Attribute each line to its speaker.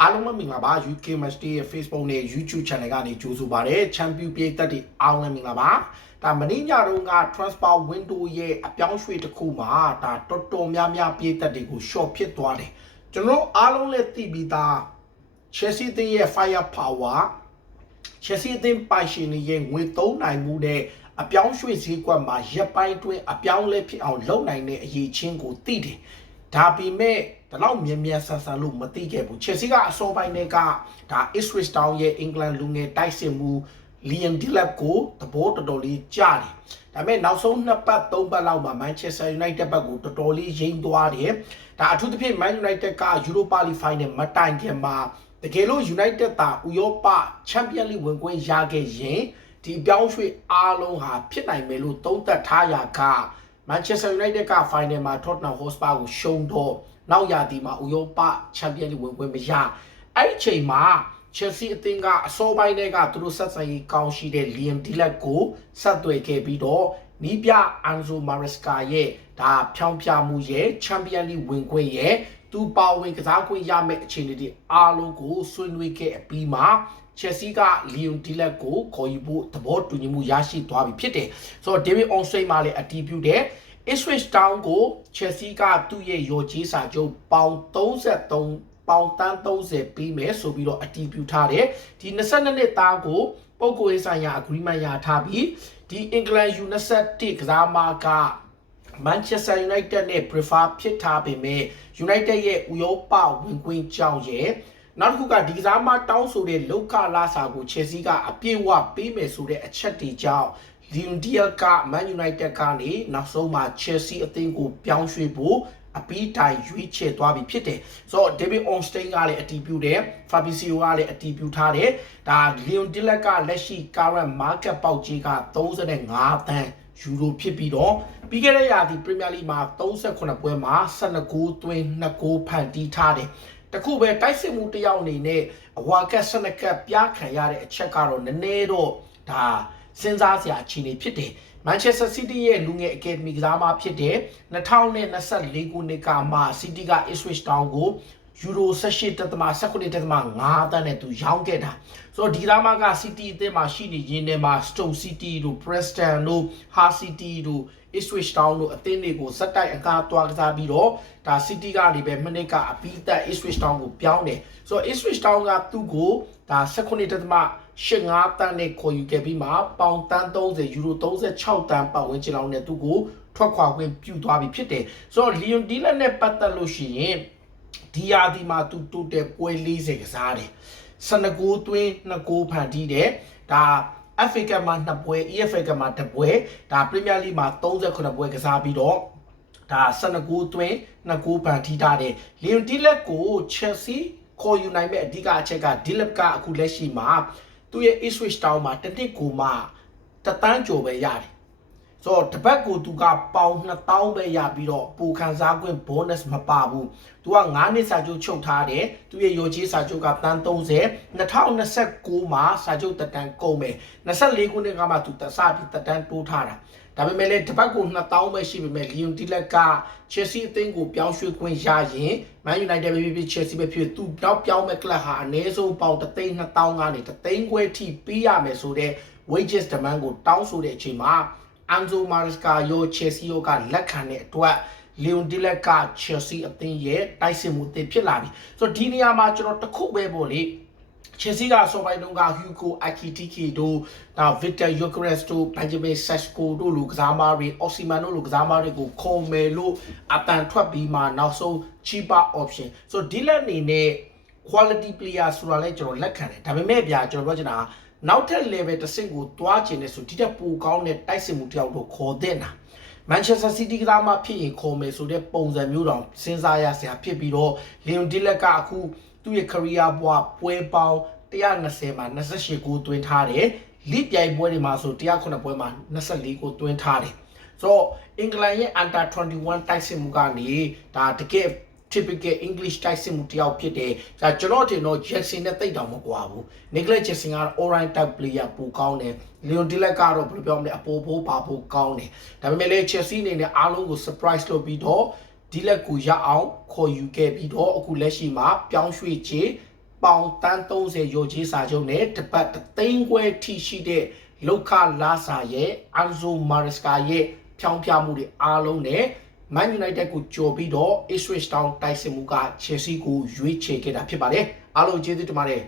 Speaker 1: အားလုံးပဲမင်္ဂလာပါ UK Match Day ရဲ့ Facebook နဲ့ YouTube Channel ကနေကြိုဆိုပါရစေ Champion ပြည်သက်တွေအားလုံးပဲမင်္ဂလာပါဒါမင်းညတုန်းက transfer window ရဲ့အပြောင်းရွှေ့တစ်ခုမှာဒါတော်တော်များများပြည်သက်တွေကို short ဖြစ်သွားတယ်ကျွန်တော်အားလုံးလည်းသိပြီးသား Chelsea အသင်းရဲ့ fire power Chelsea အသင်းပိုင်ရှင်တွေရဲ့ငွေသုံးနိုင်မှုနဲ့အပြောင်းရွှေ့ဈေးကွက်မှာရက်ပိုင်းတွင်းအပြောင်းလဲဖြစ်အောင်လုပ်နိုင်တဲ့အရေးချင်းကိုသိတယ်။ဒါပေမဲ့ ဒါတော့မြဲမြဲဆန်ဆန်လို့မသိခဲ့ဘူးချက်စီကအစောပိုင်းတွေကဒါ Ipswich Town ရဲ့အင်္ဂလန်လူငယ်တိုက်စစ်မှု Liam Delap ကိုသဘောတော်တော်လေးကြားတယ်ဒါပေမဲ့နောက်ဆုံးနှစ်ပတ်သုံးပတ်လောက်မှာ Manchester United ဘက်ကိုတော်တော်လေးယိမ်းသွားတယ်ဒါအထူးသဖြင့် Man United က Europa League Final မတိုင်ခင်မှာတကယ်လို့ United သာဥရောပ Champions League ဝင်ခွင့်ရခဲ့ရင်ဒီပြောင်းရွှေ့အားလုံးဟာဖြစ်နိုင်မယ်လို့သုံးသပ်ထားရာက Manchester United က final မှာ Tottenham Hotspur ကိုရှုံးတော့ နောက်ရာသီမှာဥရောပ Champions League ဝင်ခွင့်မရအဲ့ဒီအချိန်မှာ Chelsea အသင်းကအစောပိုင်းတွေကသူတို့ဆက်ဆံရေးကောင်းရှိတဲ့ Liam Delap ကိုဆက်သွယ်ခဲ့ပြီးတော့နီးပြ Anzo Maresca ရဲ့ဒါဖြောင်းပြမှုရဲ့ Champions League ဝင်ခွင့်ရဲ့သူပါဝင်ကစားခွင့်ရမယ့်အခြေအနေတွေအားလုံးကိုဆွေးနွေးခဲ့အပြီးမှာ Chelsea က Leon Delap ကိုခေါ်ယူဖို့သဘောတူညီမှုရရှိသွားပြီဖြစ်တယ်ဆိုတော့ David Onsay မှလည်းအတည်ပြုတယ် Ipswich Town ကို Chelsea ကသူ့ရဲ့ရော်ကြီးစာချုပ်ပေါင်33ပေါင်တန်း30ပေးမယ်ဆိုပြီးတော့အတည်ပြုထားတယ်ဒီ22နှစ်သားကိုပုဂ္ဂိုလ်ရေးဆိုင်ရာ agreement ရထားပြီးဒီ England U21 ကစားမက Manchester United နဲ့ prefer ဖြစ်ထားပေမဲ့ United ရဲ့ဥရောပဝင်ခွင့်ကြောင့်ရဲ့နောက်တစ်ခုကဒီကစားမတောင်းဆိုတဲ့လောက်ခလာစာကို Chelsea ကအပြည့်အဝပေးမယ်ဆိုတဲ့အချက်တွေကြောင့် Leon Diaz က Man United ကနေနောက်ဆုံးမှာ Chelsea အသင်းကိုပြောင်းရွှေ့ဖို့အပီးတိုင်ရွေးချယ်သွားပြီဖြစ်တယ်ဆိုတော့ David Ornstein ကလည်းအတည်ပြုတယ် Fabrizio ကလည်းအတည်ပြုထားတယ်ဒါ Leon Diaz ကလက်ရှိ current market ပေါက်ကြီးက35သန်းယူရိုဖြစ်ပြီးတော့ပြီးခဲ့တဲ့ရာသီပရီးမီယာလိမှာ38ပွဲမှာ12ဂိုးသွင်း2ဂိုးဖန်တီးထားတယ်တခုပဲတိုက်စစ်မှုတစ်ယောက်အနေနဲ့အဝါကက်12ကက်ပြားခံရတဲ့အချက်ကတော့နည်းနည်းတော့ဒါ စဉ်းစားစရာအခြေအနေဖြစ်တယ်မန်ချက်စတာစီးတီးရဲ့လူငယ်အကယ်ဒမီကစားမဖြစ်တဲ့2024ခုနှစ်ကမှစီးတီးက Ipswich Town ကိုယူရို18တက်သမ19တက်သမ5တန်းနဲ့သူရောင်းခဲ့တာဆိုတော့ဒီရာမက City အသင်းမှာရှိနေရင်းနဲ့မှာ Stoke City တို့ Preston တို့ Hull City တို့ Ipswich Town တို့အသင်းတွေကိုစက်တိုက်အကားသွားကစားပြီးတော့ဒါ City ကနေပဲမနစ်ကအပြီးသက် Ipswich Town ကိုပြောင်းတယ်ဆိုတော့ Ipswich Town ကသူ့ကိုဒါ19တက်သမ 85တန်းနဲ့ခေါ်ယူခဲ့ပြီးမှပေါင်တန်း30ယူရို36တန်းပတ်ဝန်းကျင်လောက်နဲ့သူ့ကိုထွက်ခွာခွင့်ပြုသွားပြီဖြစ်တယ်ဆိုတော့ Leon Dillon နဲ့ပတ်သက်လို့ရှိရင်ဒီယာဒီမှာသူတိုးတက်ပွဲ40ကစားတယ်12ဂိုးသွင်း2ဂိုးဖန်တီးတယ်ဒါ FA Cup မှာ2ပွဲ EFL Cup မှာ1ပွဲဒါ Premier League မှာ38ပွဲကစားပြီးတော့ဒါ12ဂိုးသွင်း2ဂိုးဖန်တီးထားတယ် Leon Dillon ကို Chelsea ခေါ်ယူနိုင်မဲ့အဓိကအချက်က Dillon ကအခုလက်ရှိမှာ သူ့ရဲ့ Ipswich Town မှာတစ်နှစ်ကိုမှတတန်းကျော်ပဲရတယ်ဆိုတော့တပတ်ကိုသူကပေါင်2000ပဲရပြီးတော့ပူခံစားခွင့် bonus မပါဘူးသူက9နှစ်စာချုပ်ချုပ်ထားတယ်သူရဲ့ရော်ကြီးစာချုပ်ကတန်း30 2029မှာစာချုပ်တက်တန်းကုန်မယ်24ခုနှစ်ကမှသူတဆပြီးတက်တန်းတိုးထားတာ ဒါပေမဲ့လည်းတပတ်ကို2000ပဲရှိပေမဲ့ Leon Dillon က Chelsea အသင်းကိုပြောင်းရွှေ့ခွင့်ရရင် Man United ပဲဖြစ်ဖြစ် Chelsea ပဲဖြစ်ဖြစ်သူတော့ပြောင်းမဲ့ club ဟာအနည်းဆုံးပေါင်3သိန်း2000ကနေ3သိန်းခွဲထိပေးရမယ်ဆိုတော့ wages demand ကိုတောင်းဆိုတဲ့အချိန်မှာ Anzo Maresca ရော Chelsea ရောကလက်ခံတဲ့အတွက် Leon Dillon က Chelsea အသင်းရဲ့တိုက်စစ်မှုအသစ်ဖြစ်လာပြီဆိုတော့ဒီနေရာမှာကျွန်တော်တခုပဲပေါ့လေ Chelsea ကဆော်ပိုင်းတုန်းက Hugo Ekitike တို့ဒါ Victor Gyökeres တို့ Benjamin Sesko တို့လူကစားမတွေ Osimhen တို့လူကစားမတွေကိုခုံမယ်လို့အတန်ထွက်ပြီးမှနောက်ဆုံး cheaper option ဆိုတော့ဒီလက်အနေနဲ့ quality player ဆိုတာလဲကျွန်တော်လက်ခံတယ်ဒါပေမဲ့ဗျာကျွန်တော်ပြောချင်တာနောက်ထပ် level တစ်ဆင့်ကိုတွားချင်တယ်ဆိုဒီတက်ပိုကောင်းတဲ့တိုက်စစ်မှုတယောက်တော့ခေါ်တဲ့နာမန်ချက်စတာစီးတီးကစားမှဖြစ်ရင်ခေါ်မယ်ဆိုတဲ့ပုံစံမျိုးတောင်စဉ်းစားရစရာဖြစ်ပြီးတော့လီယွန်ဒီလက်ကအခု သူ့ရဲ့ career ဘွားပွဲပေါင်း120မှာ28ဂိုးသွင်းထားတယ်လစ်ပြိုင်ပွဲတွေမှာဆို109ပွဲမှာ24ဂိုးသွင်းထားတယ်ဆိုတော့အင်္ဂလန်ရဲ့ under 21တိုက်စစ်မှုကနေဒါတကယ် typical English တိုက်စစ်မှုတယောက်ဖြစ်တယ်။ဒါကျွန်တော်ထင်တော့ Jackson နဲ့တိတ်တောင်မကွာဘူး။ Nicholas Jackson ကတော့ all-round type player ပိုကောင်းတယ်။ Leon Dillon ကတော့ဘယ်လိုပြောမလဲအပေါ်ဖို့ပါဖို့ကောင်းတယ်။ဒါပေမဲ့လည်း Chelsea အနေနဲ့အားလုံးကို surprise လုပ်ပြီးတော့ ဒီလက်ကိုရအောင်ခေါ်ယူခဲ့ပြီးတော့အခုလက်ရှိမှာပြောင်းရွှေ့ချေပေါင်တန်း30ရောချေးစာချုပ်နဲ့တပတ်တသိန်းခွဲထိရှိတဲ့လောက်ခလာစာရဲ့အန်ဇိုမာရစကာရဲ့ဖြောင်းပြမှုတွေအားလုံးနဲ့ Man United ကိုကြော်ပြီးတော့ Ipswich Town တိုက်စစ်မှုက Chelsea ကိုရွေးချယ်ခဲ့တာဖြစ်ပါတယ်အားလုံးကျေးဇူးတင်ပါတယ်